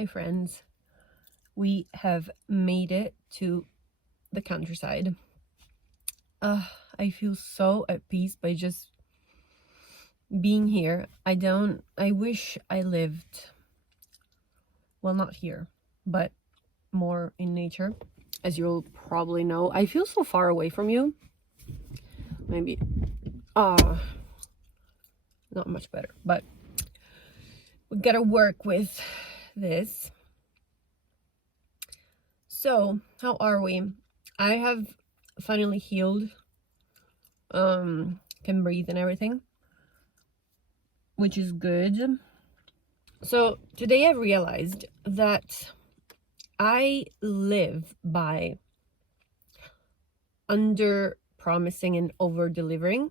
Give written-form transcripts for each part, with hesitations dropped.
Hi friends, we have made it to the countryside. I feel so at peace by just being here. I wish I lived, well, not here, but more in nature. As you'll probably know, I feel so far away from you. Maybe, not much better, but we gotta work with this. So, how are we? I have finally healed, can breathe and everything, which is good. So today I realized that I live by under promising and over delivering,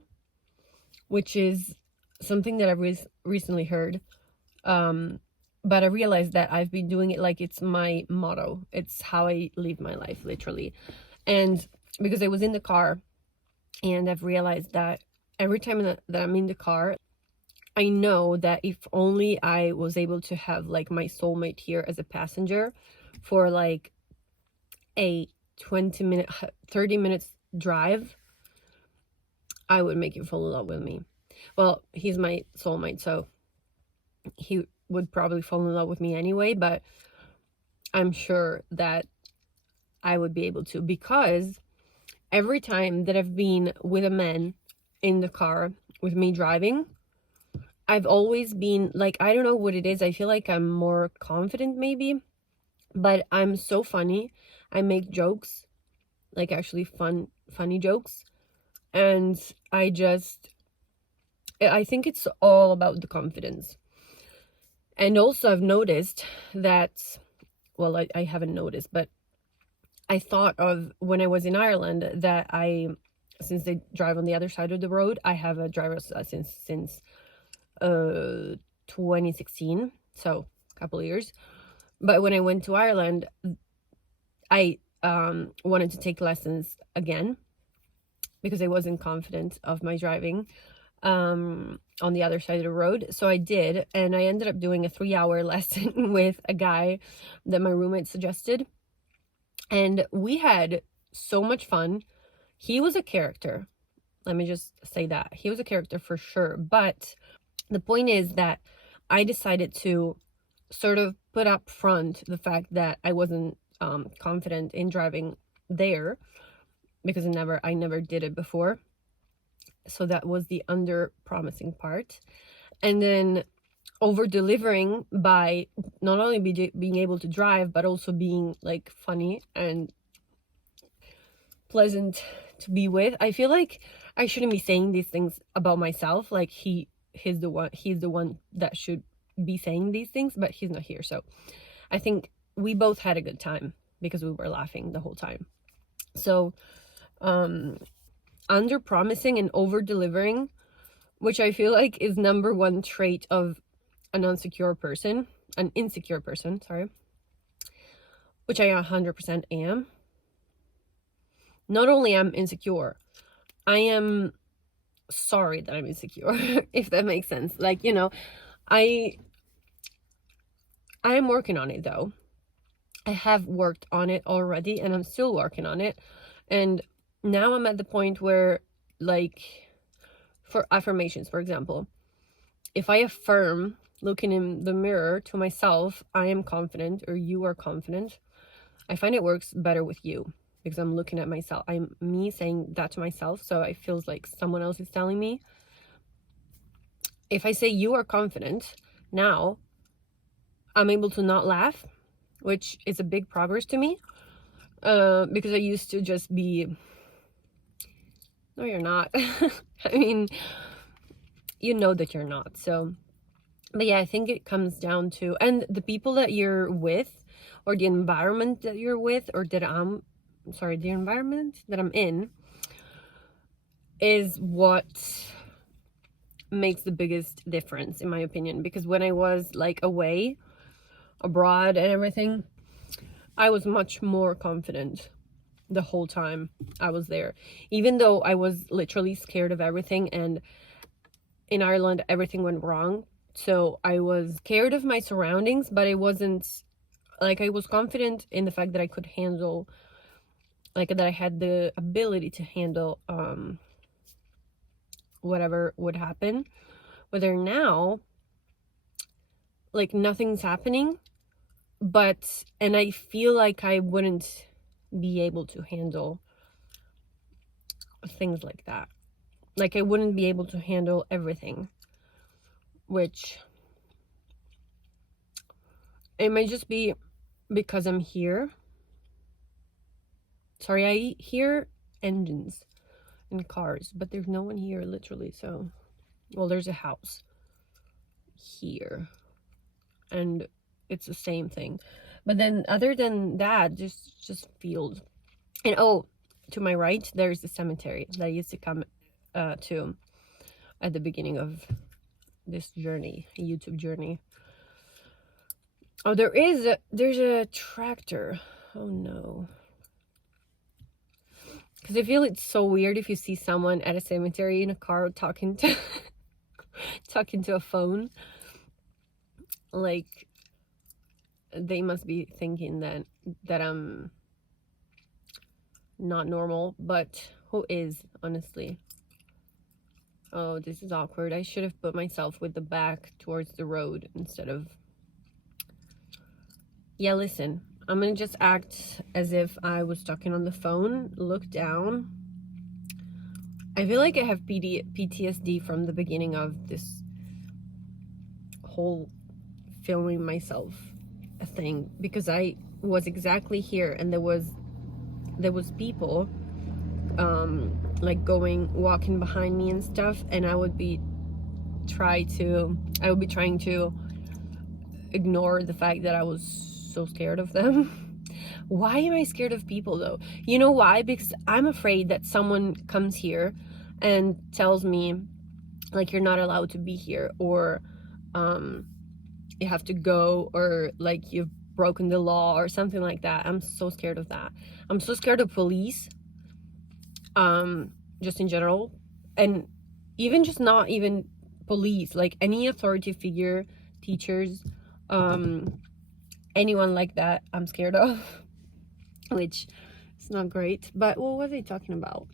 which is something that I've recently heard. But I realized that I've been doing it like it's my motto. It's how I live my life, literally. And because I was in the car, and I've realized that every time that I'm in the car, I know that if only I was able to have like my soulmate here as a passenger for like a 20-minute, 30 minutes drive, I would make him fall in love with me. Well, he's my soulmate, so he would probably fall in love with me anyway, but I'm sure that I would be able to, because every time that I've been with a man in the car with me driving, I've always been like, I don't know what it is. I feel like I'm more confident maybe, but I'm so funny. I make jokes, like actually funny jokes. And I think it's all about the confidence. And also I've noticed that, well, I haven't noticed, but I thought of when I was in Ireland that since they drive on the other side of the road, I have a driver's license since 2016, so a couple of years. But when I went to Ireland, I wanted to take lessons again because I wasn't confident of my driving on the other side of the road. So I did, and I ended up doing a 3-hour lesson with a guy that my roommate suggested, and we had so much fun. He was a character, let me just say that he was a character for sure, but the point is that I decided to sort of put up front the fact that I wasn't confident in driving there because I never did it before. So that was the under promising part. And then over delivering by not only being able to drive, but also being like funny and pleasant to be with. I feel like I shouldn't be saying these things about myself. Like he's the one that should be saying these things, but he's not here. So I think we both had a good time because we were laughing the whole time. So under promising and over delivering, which I feel like is number one trait of an insecure person, sorry, which I 100% am. Not only am insecure, I am sorry that I'm insecure, if that makes sense. Like, you know, I am working on it though. I have worked on it already and I'm still working on it. And now I'm at the point where, like, for affirmations, for example, if I affirm looking in the mirror to myself, I am confident, or you are confident, I find it works better with you because I'm looking at myself. I'm me saying that to myself, so it feels like someone else is telling me. If I say you are confident, now I'm able to not laugh, which is a big progress to me, because I used to just be, no, you're not. I mean, you know that you're not. So, but yeah, I think it comes down to, and the people that you're with, or the environment that you're with, or the environment that I'm in is what makes the biggest difference, in my opinion. Because when I was like away, abroad and everything, I was much more confident the whole time I was there, even though I was literally scared of everything. And in Ireland, everything went wrong. So I was scared of my surroundings, but I wasn't like I was confident in the fact that I could handle, like that I had the ability to handle whatever would happen. Whether now, like nothing's happening, but and I feel like I wouldn't be able to handle things like that. Like I wouldn't be able to handle everything, which it might just be because I'm here. Sorry, I hear engines and cars, but there's no one here literally. So, well, there's a house here and it's the same thing. But then other than that, just fields. And oh, to my right, there's the cemetery that I used to come to at the beginning of this journey, YouTube journey. Oh, there's a tractor. Oh no. Because I feel it's so weird if you see someone at a cemetery in a car talking to talking to a phone. Like they must be thinking that I'm not normal, but who is, honestly? Oh, this is awkward. I should have put myself with the back towards the road instead of... Yeah, listen, I'm gonna just act as if I was talking on the phone, look down. I feel like I have PTSD from the beginning of this whole filming myself thing, because I was exactly here and there was people like walking behind me and stuff, and I would be trying to ignore the fact that I was so scared of them. Why am I scared of people though? You know why? Because I'm afraid that someone comes here and tells me like you're not allowed to be here, or you have to go, or like you've broken the law or something like that. I'm so scared of that. I'm so scared of police, just in general, and even just not even police, like any authority figure, teachers, anyone like that, I'm scared of. Which is not great. But what was I talking about?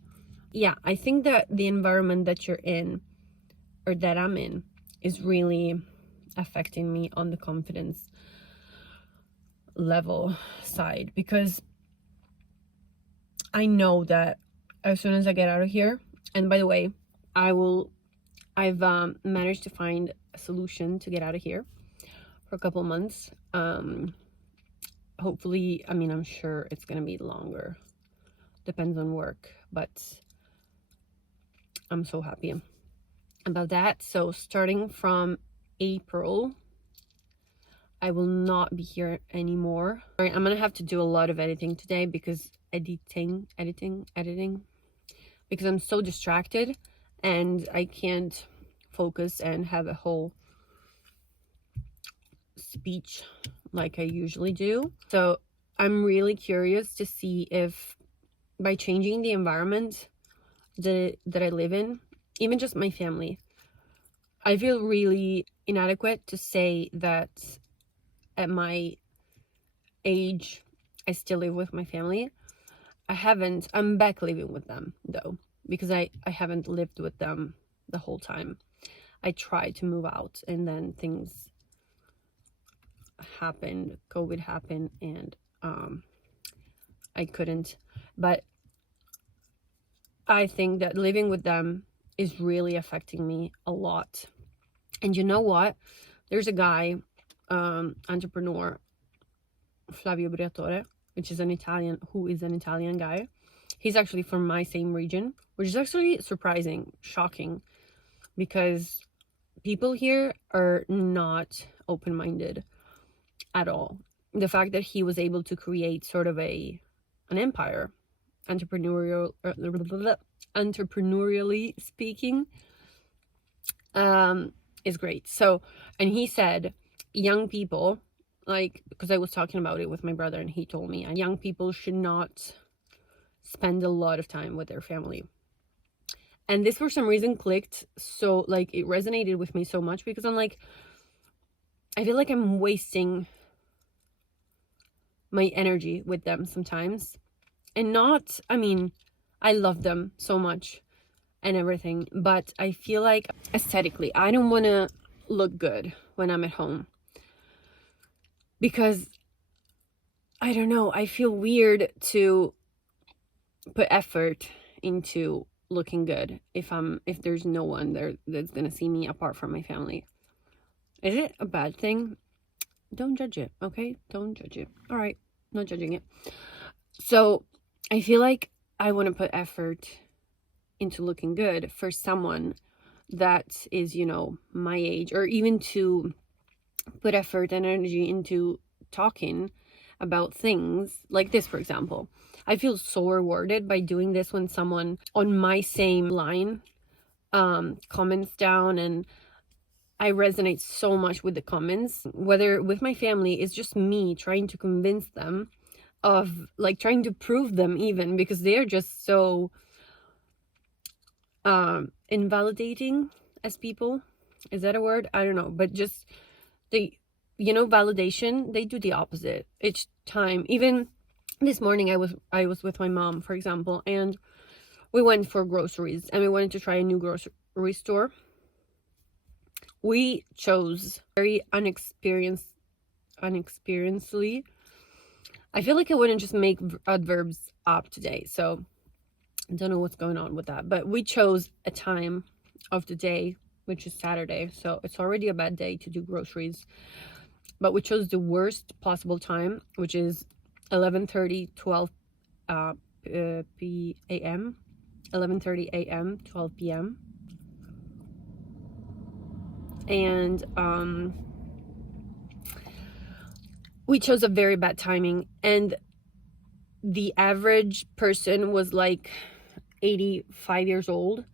Yeah, I think that the environment that you're in, or that I'm in, is really affecting me on the confidence level side, because I know that as soon as I get out of here, and by the way, I've managed to find a solution to get out of here for a couple months. Hopefully, I mean, I'm sure it's gonna be longer, depends on work, but I'm so happy about that. So starting from April, I will not be here anymore. All right, I'm gonna have to do a lot of editing today, because editing, because I'm so distracted and I can't focus and have a whole speech like I usually do. So I'm really curious to see if by changing the environment that I live in, even just my family, I feel really inadequate to say that at my age I still live with my family. I'm back living with them though, because I haven't lived with them the whole time. I tried to move out and then things happened, COVID happened, and I couldn't. But I think that living with them is really affecting me a lot. And you know what? There's a guy, entrepreneur, Flavio Briatore, who is an Italian guy. He's actually from my same region, which is actually surprising, shocking, because people here are not open-minded at all. The fact that he was able to create sort of an empire, entrepreneurially speaking, is great. So, and he said, young people, like, because I was talking about it with my brother and he told me young people should not spend a lot of time with their family. And this for some reason clicked, so like it resonated with me so much, because I'm like, I feel like I'm wasting my energy with them sometimes. And not, I mean, I love them so much and everything, but I feel like aesthetically, I don't want to look good when I'm at home, because I don't know, I feel weird to put effort into looking good if there's no one there that's gonna see me apart from my family. Is it a bad thing? Don't judge it, okay? Don't judge it. All right, not judging it. So I feel like I want to put effort into looking good for someone that is, you know, my age, or even to put effort and energy into talking about things like this, for example. I feel so rewarded by doing this when someone on my same line comments down, and I resonate so much with the comments. Whether with my family, it's just me trying to convince them of, like, trying to prove them, even because they're just so invalidating as people. Is that a word? I don't know, but just they, you know, validation, they do the opposite each time. Even this morning I was with my mom, for example, and we went for groceries and we wanted to try a new grocery store. We chose very unexperiencedly. I feel like I wouldn't just make adverbs up today, so I don't know what's going on with that. But we chose a time of the day, which is Saturday, so it's already a bad day to do groceries. But we chose the worst possible time, which is 11:30, 12 p.m. 11:30 a.m., 12 p.m. And we chose a very bad timing, and the average person was like 85 years old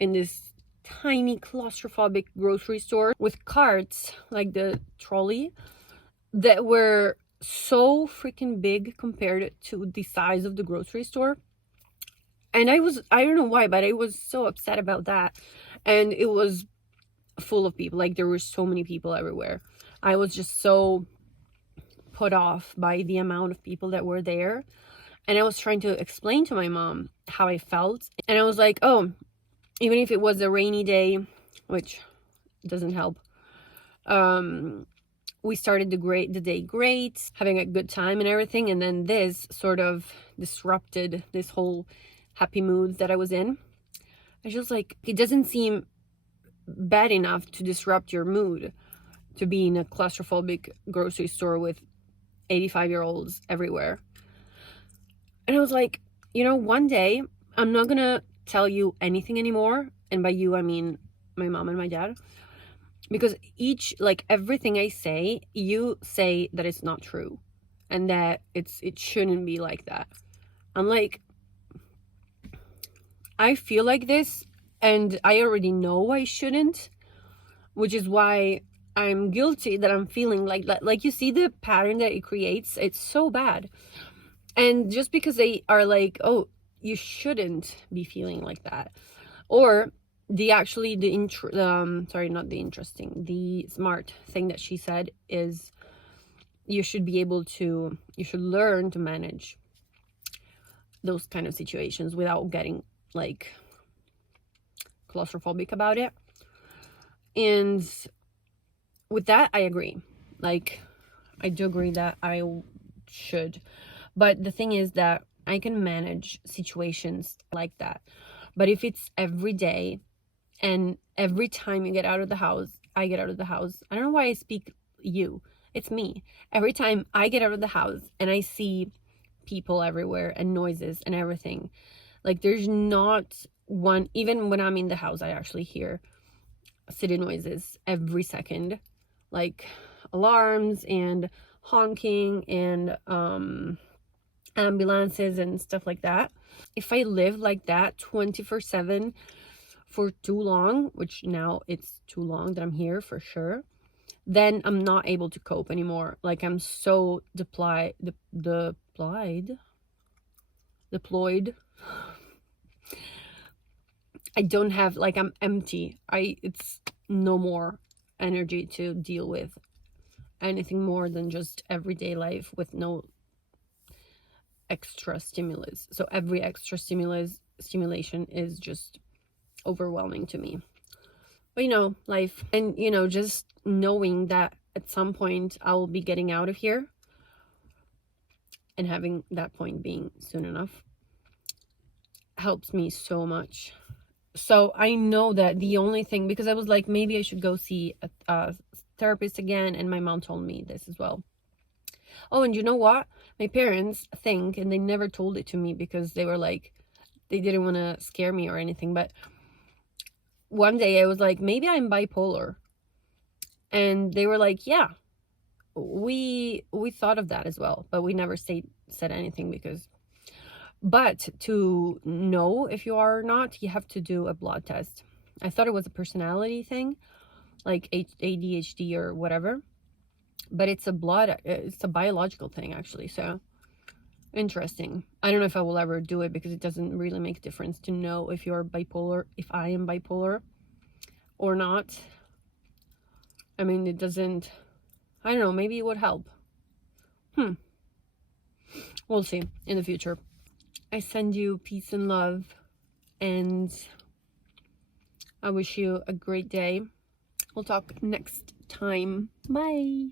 in this tiny claustrophobic grocery store with carts, like the trolley, that were so freaking big compared to the size of the grocery store. And I don't know why, but I was so upset about that. And it was full of people, like there were so many people everywhere. I was just so put off by the amount of people that were there. And I was trying to explain to my mom how I felt, and I was like, oh, even if it was a rainy day, which doesn't help, we started the day great, having a good time and everything, and then this sort of disrupted this whole happy mood that I was in. I was just like, it doesn't seem bad enough to disrupt your mood, to be in a claustrophobic grocery store with 85-year-olds everywhere. And I was like, you know, one day I'm not gonna tell you anything anymore, and by you I mean my mom and my dad, because everything I say, you say that it's not true and that it shouldn't be like that. I'm like, I feel like this and I already know I shouldn't, which is why I'm guilty that I'm feeling like that. Like, you see the pattern that it creates? It's so bad. And just because they are like, oh, you shouldn't be feeling like that, or the smart thing that she said is, you should learn to manage those kind of situations without getting like claustrophobic about it. And with that, I agree. Like, I do agree that I should. But the thing is that I can manage situations like that. But if it's every day, and every time you get out of the house, I get out of the house. I don't know why I speak you. It's me. Every time I get out of the house and I see people everywhere and noises and everything, like, there's not one, even when I'm in the house, I actually hear city noises every second, like alarms and honking and ambulances and stuff like that. If I live like that 24/7 for too long, which now it's too long that I'm here for sure, then I'm not able to cope anymore. Like, I'm so deployed. I don't have, like, I'm empty. It's no more energy to deal with anything more than just everyday life with no extra stimulus. So every extra stimulation is just overwhelming to me. But life, and just knowing that at some point I will be getting out of here, and having that point being soon enough, helps me so much. So I know that the only thing, because I was like, maybe I should go see a therapist again, and my mom told me this as well. Oh, and you know what? My parents think, and they never told it to me because they were like, they didn't want to scare me or anything, but one day I was like, maybe I'm bipolar. And they were like, yeah, we thought of that as well, but we never said anything, but to know if you are or not, you have to do a blood test. I thought it was a personality thing, like ADHD or whatever, but it's a biological thing actually. So interesting. I don't know if I will ever do it, because it doesn't really make a difference to know if you're bipolar, if I am bipolar or not. I mean, it doesn't, I don't know, maybe it would help. We'll see in the future. I send you peace and love, and I wish you a great day. We'll talk next time. Bye.